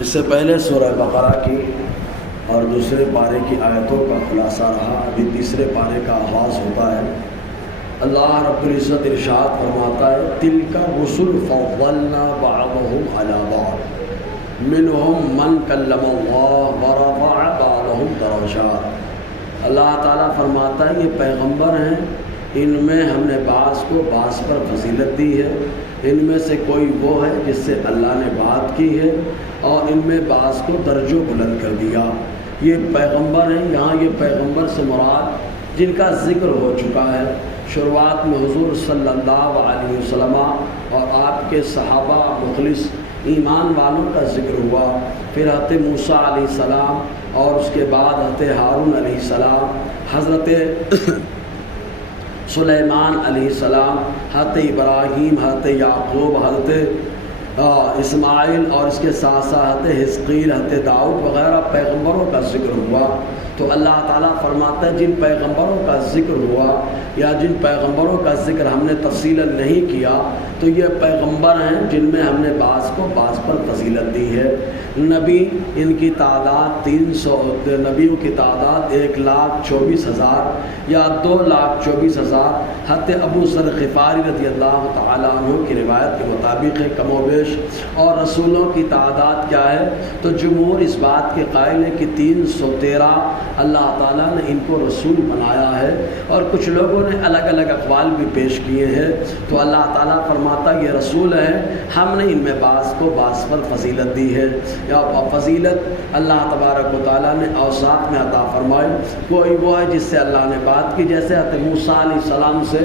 اس سے پہلے سورہ بقرہ کی اور دوسرے پارے کی آیتوں کا خلاصہ رہا. ابھی تیسرے پارے کا آغاز ہوتا ہے. اللہ رب العزت ارشاد فرماتا ہے تلک رسل فضلنا بعضهم على بعض منهم من کلم اللہ ورفع بعضهم درجات. اللہ تعالیٰ فرماتا ہے یہ پیغمبر ہیں، ان میں ہم نے بعض کو بعض پر فضیلت دی ہے. ان میں سے کوئی وہ ہے جس سے اللہ نے بات کی ہے اور ان میں بعض کو درجوں بلند کر دیا. یہ پیغمبر ہیں. یہاں یہ پیغمبر سے مراد جن کا ذکر ہو چکا ہے. شروعات میں حضور صلی اللہ علیہ وسلم اور آپ کے صحابہ مخلص ایمان والوں کا ذکر ہوا. پھر حضرت موسیٰ علیہ السلام اور اس کے بعد حضرت ہارون علیہ السلام، حضرت سلیمان علیہ السلام، حضرت ابراہیم، حضرت یعقوب، حضرت اسماعیل اور اس کے ساتھ ساتھ حضرت حزقیل، حضرت داؤد وغیرہ پیغمبروں کا ذکر ہوا. تو اللہ تعالیٰ فرماتا ہے جن پیغمبروں کا ذکر ہوا یا جن پیغمبروں کا ذکر ہم نے تفصیلاً نہیں کیا تو یہ پیغمبر ہیں جن میں ہم نے بعض کو بعض پر فضیلت دی ہے. نبی ان کی تعداد 300، نبیوں کی تعداد 1,24,000 یا 2,24,000. حضرت ابو ذر غفاری رضی اللہ تعالیٰ عنہ کی روایت کے مطابق ہے کم و بیش. اور رسولوں کی تعداد کیا ہے تو جمہور اس بات کے قائل ہے کہ 313 اللہ تعالیٰ نے ان کو رسول بنایا ہے. اور کچھ لوگوں نے الگ الگ اقوال بھی پیش کیے ہیں. تو اللہ تعالیٰ فرماتا یہ رسول ہیں، ہم نے ان میں بعض کو بعض پر فضیلت دی ہے. یا فضیلت اللہ تبارک و تعالیٰ نے اوصاف میں عطا فرمائی. کوئی وہ ہے جس سے اللہ نے بات کی، جیسے حضرت موسیٰ علیہ السلام سے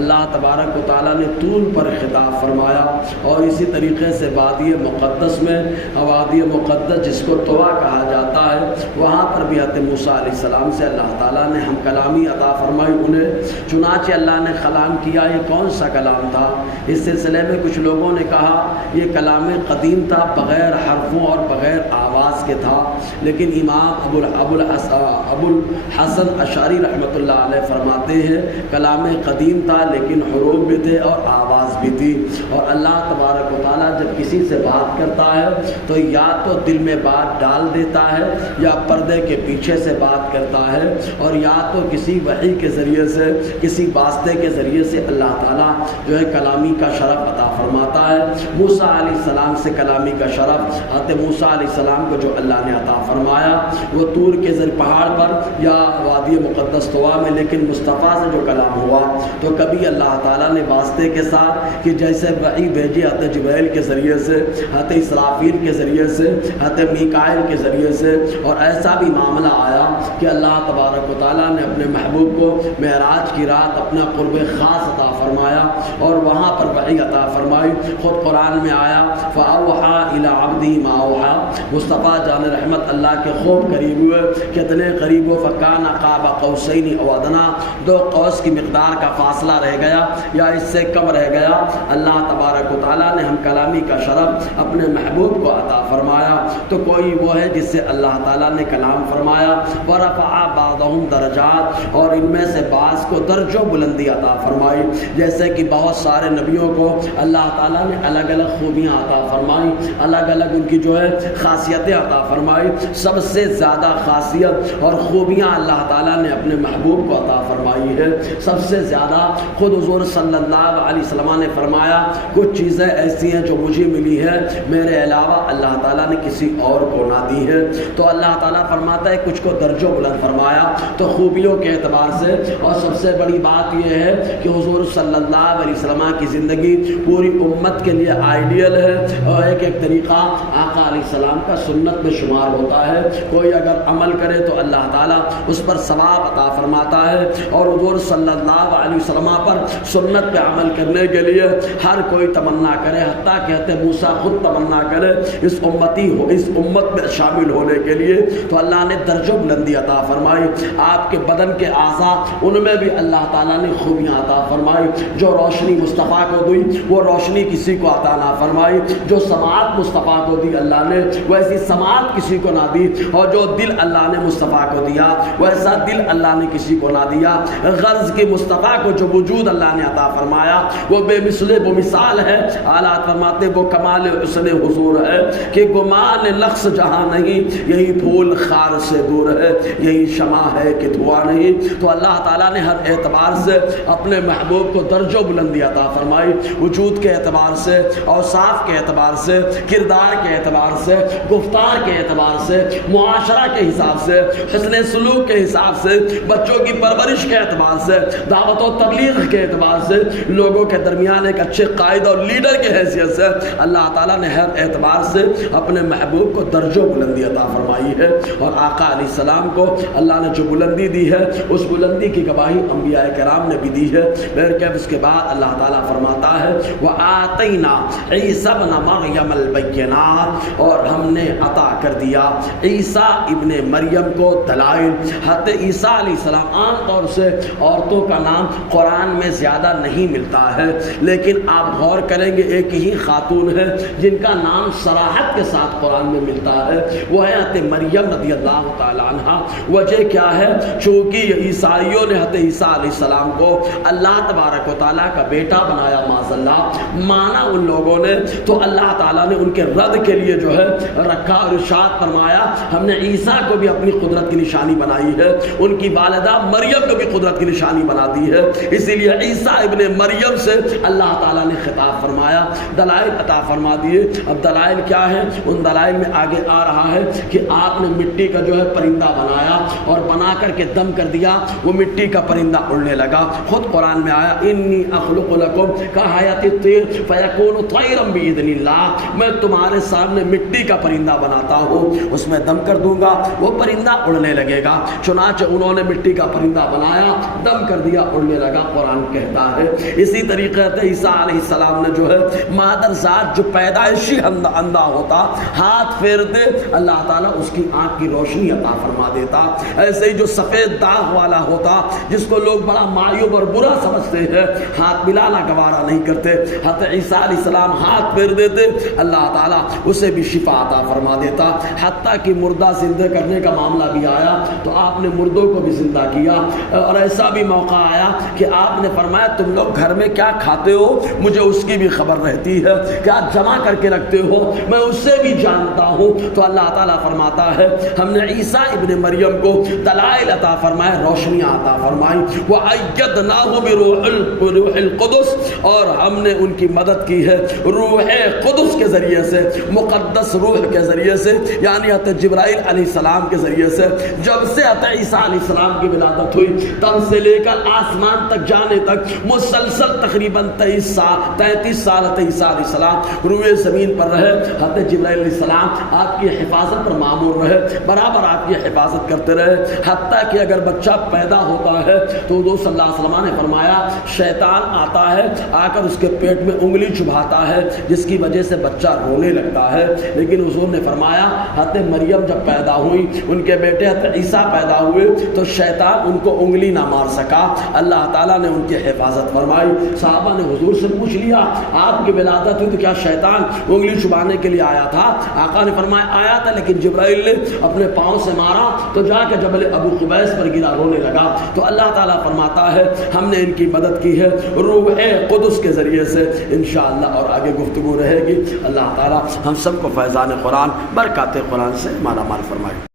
اللہ تبارک و تعالیٰ نے طول پر خطاب فرمایا. اور اسی طریقے سے وادی مقدس میں، وادی مقدس جس کو طوا کہا جاتا ہے، وہاں پر بھی حضرت موسیٰ علیہ السلام سے اللہ تعالیٰ نے ہم کلامی عطا فرمائی انہیں. چنانچہ اللہ نے کلام کیا. یہ کون سا کلام تھا؟ اس سلسلے میں کچھ لوگوں نے کہا یہ کلام قدیم تھا، بغیر حرفوں اور بغیر آواز کے تھا. لیکن امام ابو الحسن اشعری رحمۃ اللہ علیہ فرماتے ہیں کلام قدیم تھا لیکن حروف بھی تھے اور آواز بھی تھی. اور اللہ تبارک و تعالیٰ جب کسی سے بات کرتا ہے تو یا تو دل میں بات ڈال دیتا ہے یا پردے کے پیچھے سے بات کرتا ہے، اور یا تو کسی وحی کے ذریعے سے، کسی واسطے کے ذریعے سے اللہ تعالیٰ جو ہے کلامی کا شرف عطا فرماتا ہے. موسیٰ علیہ السلام سے کلامی کا شرف حضرت موسیٰ علیہ السلام کو جو اللہ نے عطا فرمایا وہ طور کے پہاڑ پر یا وادی مقدس طوا میں، لیکن مصطفیٰ سے جو کلام ہوا تو کبھی اللہ تعالیٰ نے واسطے کے ساتھ کہ جیسے وحی بھیجی حضرت جبرائیل کے ذریعے سے، حضرت اسرافیل کے ذریعے سے، حضرت میکائیل کے ذریعے سے. اور ایسا بھی معاملہ آیا کہ اللہ تبارک و تعالیٰ نے اپنے محبوب کو معراج کی رات اپنا قرب خاص عطا فرمایا اور وہاں پر وحی عطا فرمائی. خود قرآن میں آیا فَأَوْحَىٰ إِلَىٰ عَبْدِهِ مَا أَوْحَىٰ. مصطفیٰ جان رحمت اللہ کے خوب قریب ہوئے. کتنے قریب ہو؟ فَكَانَ قَابَ قَوْسَيْنِ أَوْ أَدْنَىٰ. 2 قوس کی مقدار کا فاصلہ رہ گیا یا اس سے کم رہ گیا. اللہ تبارک و تعالیٰ نے ہم کلامی کا شرف اپنے محبوب کو عطا فرمایا. تو کوئی وہ ہے جس سے اللہ تعالیٰ نے کلام فرمایا. وَرَفَعَ بَعْضَهُمْ دَرَجَاتٍ. اور ان میں سے بعض کو درج و بلندی عطا فرمائی. جیسے کہ بہت سارے نبیوں کو اللہ تعالیٰ نے الگ الگ خوبیاں عطا فرمائی، الگ الگ ان کی جو ہے خاصیتیں عطا فرمائی. سب سے زیادہ خاصیت اور خوبیاں اللہ تعالیٰ نے اپنے محبوب کو عطا فرمائی ہے. سب سے زیادہ خود حضور صلی اللہ علیہ وسلم نے فرمایا کچھ چیزیں ایسی ہیں جو مجھے ملی ہے میرے علاوہ اللہ تعالیٰ نے کسی اور کو نہ دی ہے. تو اللہ تعالیٰ فرماتا ہے کچھ کو درج و بلند فرمایا تو خوبیوں کے اعتبار سے. اور سب سے بڑی بات یہ ہے کہ حضور صلی اللہ علیہ وسلم کی زندگی پوری امت کے لیے آئیڈیل ہے اور ایک ایک طریقہ آقا علیہ السلام کا سنت میں شمار ہوتا ہے. کوئی اگر عمل کرے تو اللہ تعالیٰ اس پر ثواب عطا فرماتا ہے. اور حضور صلی اللہ علیہ وسلم پر سنت پہ عمل کرنے کے لیے ہر کوئی تمنا کرے، حتیٰ کہ حضرت موسیٰ خود تمنا کرے اس امت میں شامل ہونے کے لیے. تو اللہ نے درج و بلندی عطا فرمائی. آپ کے بدن کے اعضاء ان میں بھی اللہ تعالیٰ نے خوبیاں عطا فرمائی. جو روشنی مصطفیٰ کو دی وہ روشنی کسی کو عطا نہ فرمائی. جو سماعت مصطفیٰ کو دی اللہ نے ویسی سماعت کسی کو نہ دی. اور جو دل اللہ نے مصطفیٰ کو دیا ویسا دل اللہ نے کسی کو نہ دیا. غرض کہ مصطفیٰ کو جو وجود اللہ نے عطا فرمایا وہ بے مثل وہ مثال ہے، اعلیٰ فرماتے وہ کمال حسن حضور ہے کہ گمان لفظ جہاں نہیں، یہی پھول خار سے دور ہے، یہی شمع ہے کہ دھواں نہیں۔ تو اللہ تعالیٰ نے ہر اعتبار سے اپنے محبوب کو درجہ و بلندی عطا فرمائی، وجود کے اعتبار سے، اوصاف کے اعتبار سے، کردار کے اعتبار سے، گفتار کے اعتبار سے، معاشرہ کے حساب سے، حسن سلوک کے حساب سے، بچوں کی پرورش کے اعتبار سے، دعوت و تبلیغ کے اعتبار سے، لوگوں کے درمیان ایک اچھے قائد اور لیڈر کی حیثیت سے اللہ تعالیٰ نے ہر اعتبار سے اپنے محبوب کو درجہ و بلندی عطا فرمائی ہے۔ اور آقا علیہ السلام کو اللہ نے جو بلندی دی ہے اس بلندی کی گواہی انبیاء کرام نے بھی دی ہے۔ پھر اس کے بعد اللہ تعالیٰ فرماتا ہے وَآتَيْنَا عِیسَىٰ ابْنَ مَرْیَمَ الْبَیِّنَاتِ، اور ہم نے عطا کر دیا عیسیٰ ابن مریم کو دلائل۔ حضرت عیسیٰ علیہ السلام عام طور سے عورتوں کا نام قرآن میں زیادہ نہیں ملتا ہے، لیکن آپ غور کریں گے ایک ہی خاتون ہے جن کا نام صراحت کے ساتھ قرآن میں ملتا ہے، وہ ہے حضرت مریم رضی اللہ تعالی عنہ۔ وجہ کیا ہے؟ چونکہ عیسائیوں نے حضرت عیسیٰ علیہ السلام کو اللہ تبارک و تعالیٰ کا بیٹا بنایا، معاذ اللہ مانا ان لوگوں نے، تو اللہ تعالیٰ نے ان کے رد کے لیے جو ہے رکھا اور ارشاد فرمایا ہم نے عیسیٰ کو بھی اپنی قدرت کی نشانی بنائی ہے، ان کی والدہ مریم کو بھی قدرت کی نشانی بنا دی ہے، اسی لیے عیسیٰ ابن مریم سے اللہ تعالیٰ نے خطاب فرمایا، دلائل عطا فرما دیے۔ اب دلائل کیا ہے؟ ان دلائل میں آگے آ رہا ہے کہ آپ نے مٹی کا جو ہے پرندہ بنایا اور بنا کر کے دم کر دیا، وہ مٹی کا پرندہ اڑنے لگا۔ خود قرآن میں آیا انی اخلق لکم کہایت الطیر فیکون طیرا باذن اللہ، میں تمہارے سامنے مٹی کا پرندہ بناتا ہوں، اس میں دم کر دوں گا وہ پرندہ اڑنے لگے گا۔ چنانچہ انہوں نے مٹی کا پرندہ بنایا، دم کر دیا، اڑنے لگا، قرآن کہتا ہے۔ اسی طریقے سے عیسیٰ علیہ السلام نے جو ہے مادر ذات جو پیدائشی اندھا ہوتا ہاتھ پھیرتے اللہ تعالیٰ اس کی آنکھ کی روشنی عطا فرما دیتا، ایسے ہی جو سفید داغ والا ہوتا جس کو لوگ بڑا معیوب اور برا سمجھتے ہیں، ہاتھ ملانا گوارا نہیں کرتے، حضرت عیسیٰ علیہ السلام ہاتھ پھیر دیتے اللہ تعالیٰ اسے بھی شفا عطا فرما دیتا۔ حتیٰ کہ مردہ زندہ کرنے کا معاملہ بھی آیا تو آپ نے مردوں کو بھی زندہ کیا، اور ایسا بھی موقع آیا کہ آپ نے فرمایا تم لوگ گھر میں کیا کھاتے ہو مجھے اس کی بھی خبر رہتی ہے، کیا جمع کر کے رکھتے ہو میں اس سے بھی جانتا ہوں۔ تو اللہ تعالیٰ فرماتا ہے ہم نے عیسیٰ ابن مریم کو دلائل عطا فرمائے، روشنیاں عطا فرمائی، وَأَيَّدْنَاهُ بِرُوحِ الْقُدُسِ، اور ہم نے ان کی مدد کی ہے روح قدس کے ذریعے سے، مقدس روح کے ذریعے سے، یعنی حضرت جبرائیل علیہ السلام کے ذریعے سے۔ جب سے حضرت عیسیٰ علیہ السلام کی ولادت ہوئی تب سے لے کر آسمان تک جانے تک مسلسل تقریباً 33 سال حضرت عیسیٰ علیہ السلام روئے زمین پر رہے۔ حضرت جبرائیل علیہ السلام آپ کی حفاظت پر مامور رہے، برابر آپ کی حفاظت کرتے رہے، حتیٰ کہ اگر بچہ پیدا ہوتا ہے تو حضور صلی اللہ علیہ وسلم نے فرمایا شیطان آتا ہے آ کر اس کے پیٹ میں انگلی چبھاتا ہے جس کی وجہ سے بچہ رونے لگتا ہے، لیکن حضور نے فرمایا حضرت مریم جب پیدا ہوئی ان کے بیٹے حضرت عیسیٰ پیدا ہوئے تو شیطان ان کو انگلی نہ مار سکا، اللہ تعالیٰ نے ان کی حفاظت فرمائی۔ صحابہ نے حضور سے پوچھ لیا آپ کی ولادت ہوئی تو کیا شیطان انگلی چھپانے کے لیے آیا تھا؟ آقا نے فرمایا آیا تھا، لیکن جبرائیل نے اپنے پاؤں سے مارا تو جا کے جبل ابو قبیس پر گرا، رونے لگا۔ تو اللہ تعالیٰ فرماتا ہے ہم نے ان کی مدد کی ہے روح قدس کے ذریعے سے، انشاءاللہ اور آگے گفتگو رہے گی۔ اللہ تعالیٰ ہم سب کو فیضان قرآن برکات قرآن سے مالا مال فرمائے۔